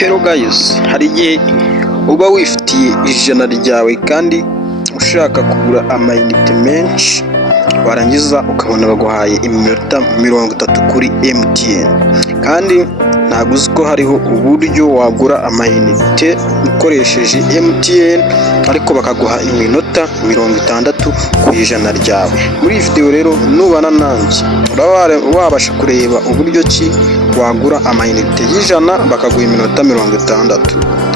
Hello guys, hari igihe uba wifitiye ijana ryawe kandi ushaka kugura amayinite menshi, warangiza ukabona baguhaye iminota 30 kuri MTN, kandi ntabwo uzi ko hariho uburyo wagura amayinite ukoresheje MTN ariko bakaguha iminota 60 ku ijana ryawe. Muri iyi video rero nubana nanjye wabasha kureba uburyo ki wagura amayinite y'ijana bakaguha iminota 60.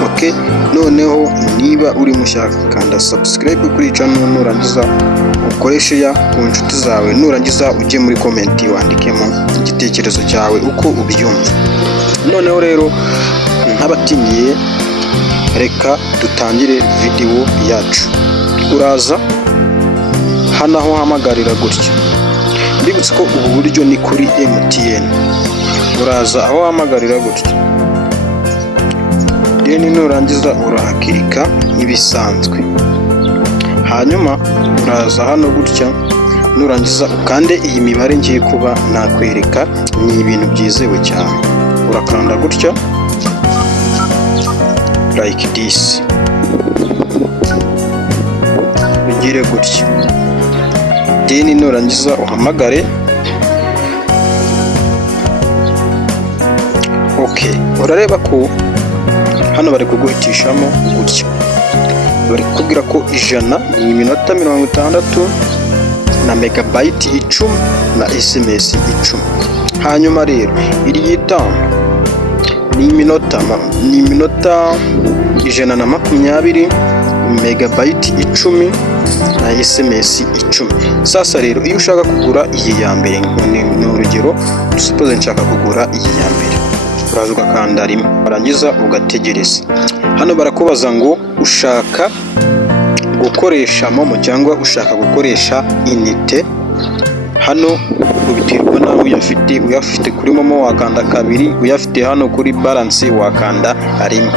Okay, noneho niba uri mushaka kanda subscribe kuri channel, nurangiza ukoreshe ya ku nshuti zawe, nurangiza ujye muri comment wandikemo igitekerezo cyawe uko ubyumva. Noneho rero ntabatingiye, reka dutangire video yacu. Uraza hano aho hamagarira gutya, mbibutse ko ubu buryo ni kuri MTN. Uraza aho hamagarira gutya, deni nurangiza urahakirika nk'ibisanzwe, hanyuma uraza hano gutya, nurangiza ukande iyi mibare ngiye kuba nakwereka. Ni ibintu byizewe cyane. Urakanda gutya like this, ugire gutya, deni nurangiza uhamagare. Okay, urareba ko hano bari kuguhitishamo gutya, bari kukubwira ko ijana ni iminota 60 na megabyte 10 na SMS 10. Hanyuma rero iri gitanu ni iminota 120 megabyte 10 na SMS 10. Sasa rero iyo ushaka kugura iyi ya mbere, ni urugero suppose nshaka kugura iyi ya mbere, uraza ugakanda rimwe, warangiza ugategereza. Hano barakubaza ngo ushaka gukoresha momo cyangwa ushaka gukoresha inite. Hano ubiterwa nawe uyafite kuri momo wakanda kabiri, uyafite hano kuri balance wakanda rimwe,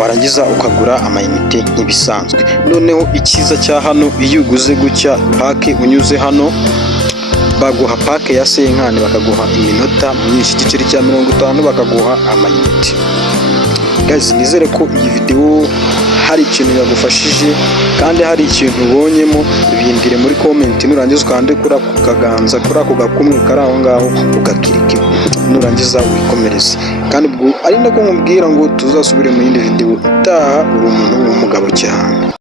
warangiza ukagura amayinite nk'ibisanzwe. Noneho ikiza cya hano, iyo uguze gutya pake unyuze hano, baguha pake ya senkani, bakaguha iminota myinshi, igiceri cya 50 bakaguha amayinite. Guys, nizere ko iyi video hari ikintu yagufashije kandi hari ikintu ubonyemo. Bindire muri comment, nurangiza ukande kuri ako kaganza, kuri ako gakumwe kari aho ngaho, ugakirika, nurangiza wikomereze. Kandi ubwo ari nako nkubwira ngo tuzasubire mu yindi video itaha. Uri umuntu w'umugabo cyane.